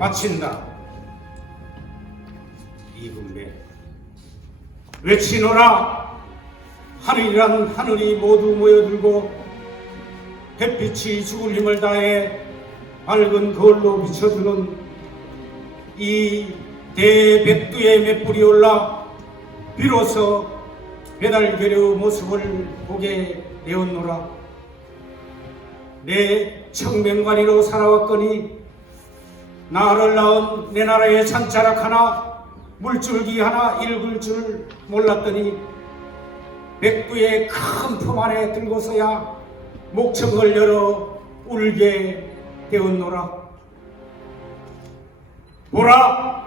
마친다. 이분배 외치노라. 하늘이란 하늘이 모두 모여들고 햇빛이 죽을 힘을 다해 맑은 거울로 비춰주는 이 대백두의 맷불이 올라 비로소 배달계류 모습을 보게 되었노라. 내 청명관이로 살아왔거니 나를 낳은 내 나라의 산자락 하나 물줄기 하나 읽을 줄 몰랐더니 백두의 큰 품 안에 들고서야 목청을 열어 울게 되었노라. 보라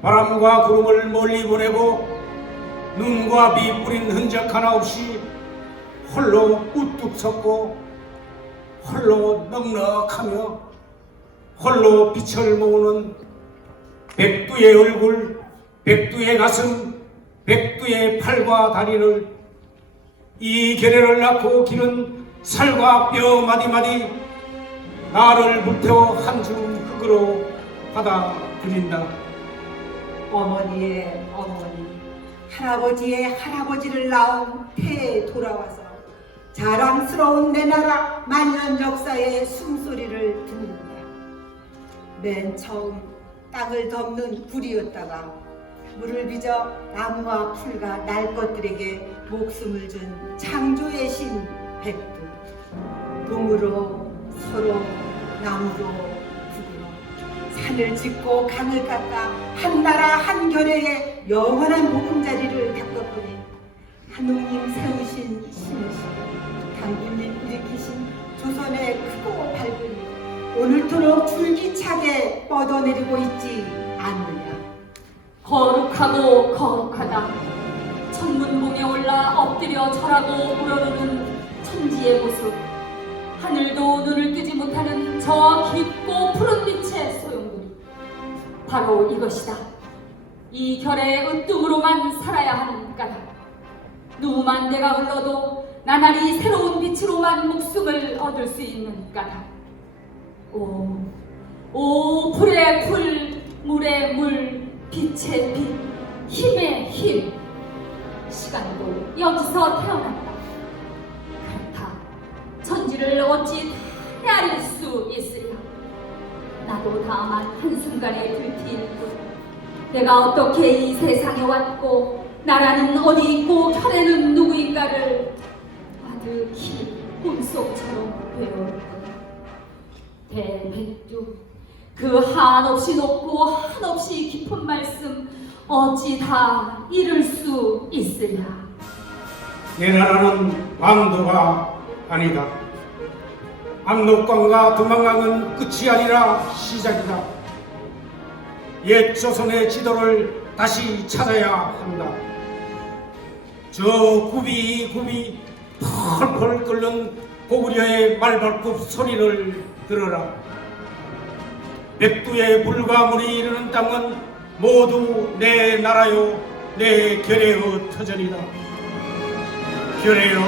바람과 구름을 멀리 보내고 눈과 비 뿌린 흔적 하나 없이 홀로 우뚝 섰고 홀로 넉넉하며 홀로 빛을 모으는 백두의 얼굴, 백두의 가슴, 백두의 팔과 다리를 이 계례를 낳고 기는 살과 뼈 마디마디 나를 불태워 한줌 흙으로 받아 들인다. 어머니의 어머니, 할아버지의 할아버지를 낳은 태에 돌아와서 자랑스러운 내 나라 만년 역사의 숨소리를 듣는다. 맨 처음 땅을 덮는 불이었다가 물을 빚어 나무와 풀과 날 것들에게 목숨을 준 창조의 신 백두. 동으로 서로 나무로 북으로 산을 짓고 강을 깎아 한 나라 한 결의의 영원한 보금자리를 닦았더니 한옥님 세우신 신이신 당군님 일으키신 조선의 밝으니 오늘토록 줄기차게 뻗어내리고 있지 않느냐 거룩하고 거룩하다. 천문봉에 올라 엎드려 절하고 우러르는 천지의 모습. 하늘도 눈을 뜨지 못하는 저 깊고 푸른 빛의 소용돌이. 바로 이것이다. 이 결의 으뜸으로만 살아야 하는 까닭. 누만 내가 흘러도 나날이 새로운 빛으로만 목숨을 얻을 수 있는 까닭. 오, 오 풀의 풀, 물의 물, 빛의 빛, 힘의 힘. 시간도 여기서 태어났다. 그렇다. 천지를 어찌 헤아릴 수 있으랴. 나도 다만 한순간에 들티일 뿐. 내가 어떻게 이 세상에 왔고 나라는 어디 있고 혈에는 누구인가를 아득히 꿈속처럼 배울 뿐. 대백두 그 한없이 높고 한없이 깊은 말씀 어찌 다 잃을 수 있으랴 내 나라는 왕도가 아니다. 압록강과 두만강은 끝이 아니라 시작이다. 옛 조선의 지도를 다시 찾아야 한다. 저 굽이 굽이 펄펄 끓는 고구려의 말발굽 소리를 들어라. 백두의 물과 물이 이르는 땅은 모두 내 나라요, 내 결의의 터전이다. 결의여,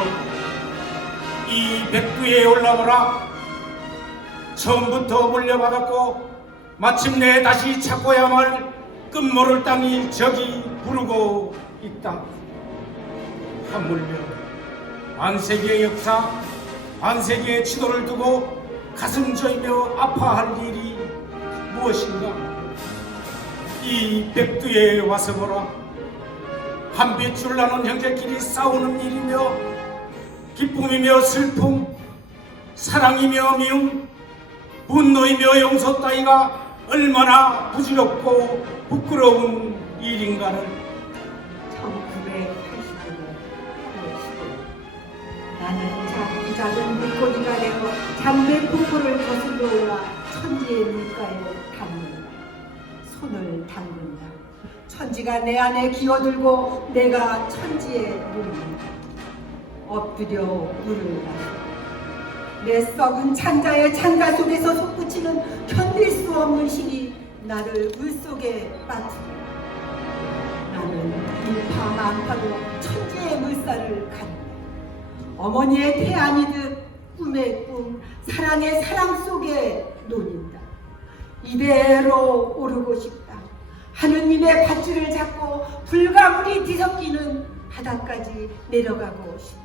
이 백두에 올라오라. 처음부터 물려받았고 마침내 다시 찾고야만 할 끝모를 땅이 저기 부르고 있다. 하물며 안세기의 역사, 안세기의 지도를 두고 가슴 저이며 아파할 일이 무엇인가? 이 백두에 와서 보라. 한 빗줄 나는 형제끼리 싸우는 일이며 기쁨이며 슬픔, 사랑이며 미움, 분노이며 용서 따위가 얼마나 부질없고 부끄러운 일인가를 1985년 8월 15일 나는 작디 작은 물고기가 되어 잠배 폭 천지가 내 안에 기어들고 내가 천지에 누른다. 엎드려 마신다. 내 썩은 창자의 창가 속에서 솟구치는 견딜 수 없는 힘이 나를 물속에 빠뜨린다. 나는 일파만파로 천지의 물살을 간다. 어머니의 태안이듯 꿈의 꿈, 사랑의 사랑 속에 논인다. 이대로 오르고 싶다. 하느님의 밧줄을 잡고 불가물이 뒤섞이는 바다까지 내려가고 싶다.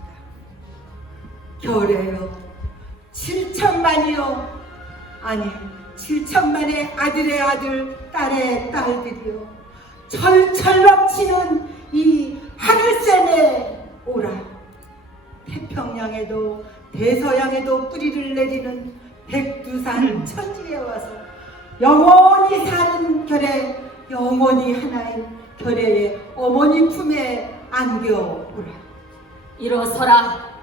결해요. 7천만이요. 아니, 7천만의 아들의 아들, 딸의 딸들이요. 철철 넘치는 이 하늘샘에 오라. 태평양에도 대서양에도 뿌리를 내리는 백두산 천지에 와서 영원히 사는 결에 영원히 하나인 결의의 어머니 품에 안겨오라. 일어서라.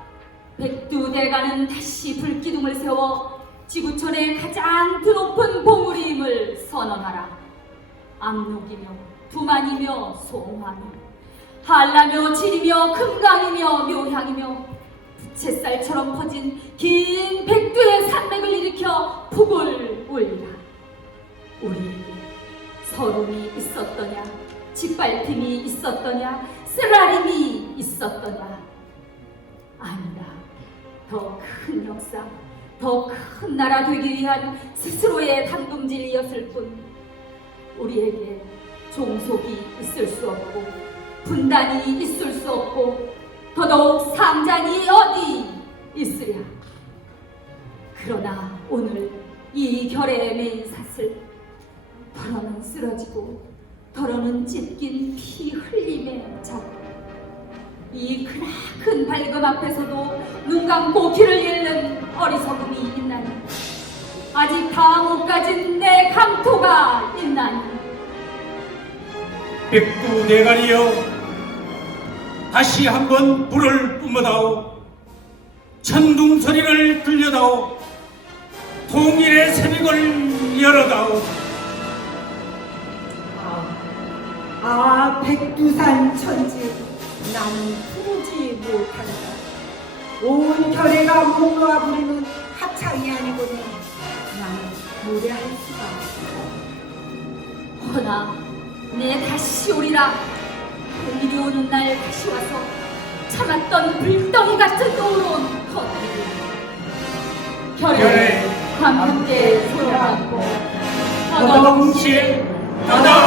백두대간은 다시 불기둥을 세워 지구촌의 가장 드높은 봉우리임을 선언하라. 압록이며 부만이며 소망이며 한라며 질이며 금강이며 묘향이며 부채살처럼 퍼진 긴 백두의 산맥을 일으켜 북을 올리라. 우리에게 서름이 있었더냐? 짓밟힘이 있었더냐? 쓰라림이 있었더냐? 아니다. 더 큰 역사 더 큰 나라 되기 위한 스스로의 당금질이었을 뿐 우리에게 종속이 있을 수 없고 분단이 있을 수 없고 더더욱 상장이 어디 있으랴? 그러나 오늘 이 결의 메인 삿을 더러는 쓰러지고 더러는 찢긴 피 흘림의 적. 이 크나큰 밝음 앞에서도 눈 감고 길을 잃는 어리석음이 있나니. 아직 다 못 가진 내 강토가 있나니. 백두 대간이여 다시 한번 불을 뿜어다오. 천둥 소리를 들려다오. 통일의 새벽을 열어다오 아 백두산 천지 나는 부르지 못한다. 온 결의가 몸놓아 부르는 합창이 아니고는 나는 노래할 수가 없다. 허나 내 다시 오리라 공일이 오는 날 다시 와서 참았던 불덩이 같은 노론 터뜨리리 결의 함께 소란하고 더덩실 더덩